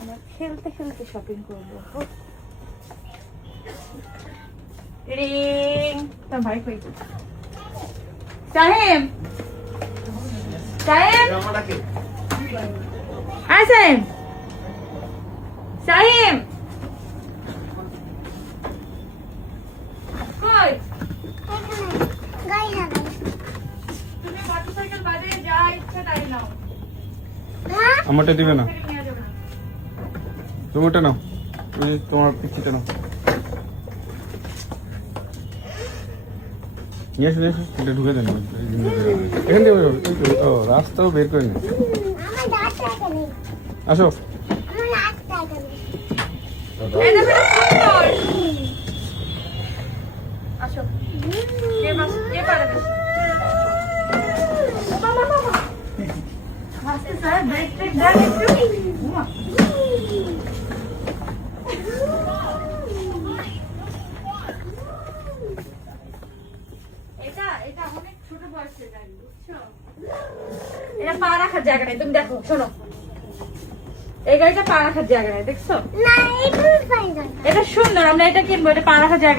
আমরা খেলতে খেলতে শপিং করবো। রিং তোমার ভাই কই? সাহেব সাহেব আয় সাহেব সাহেব কই? তুমি মোটরসাইকেল বাদে যা ইচ্ছা তাই নাও। আমারটা দিবে না, নিয়ে যাবে না। তুমি ওটা নাও, তুমি তোমার পিচ্ছিটা নাও। নিয়ে আসো নিয়ে আসো, এটা ঢুকে দেন এখান থেকে বেরোবে। ও রাস্তাও বের করে নি। আসো এটা বেশ সুন্দর। আসো কে পারে বেশি? মামা মামা আস্তে সাহেব ব্রেক ট্রেক দেন একটু। মামা এটা অনেক ছোট বয়সের গাড়ি, বুঝছো? এটা পা রাখার জায়গা নেই। তুমি দেখো, শোনো, এই গাড়িটা পা রাখার জায়গা নেই, দেখছো? এটা সুন্দর, আমরা এটা কিনবো, এটা পা রাখার জায়গা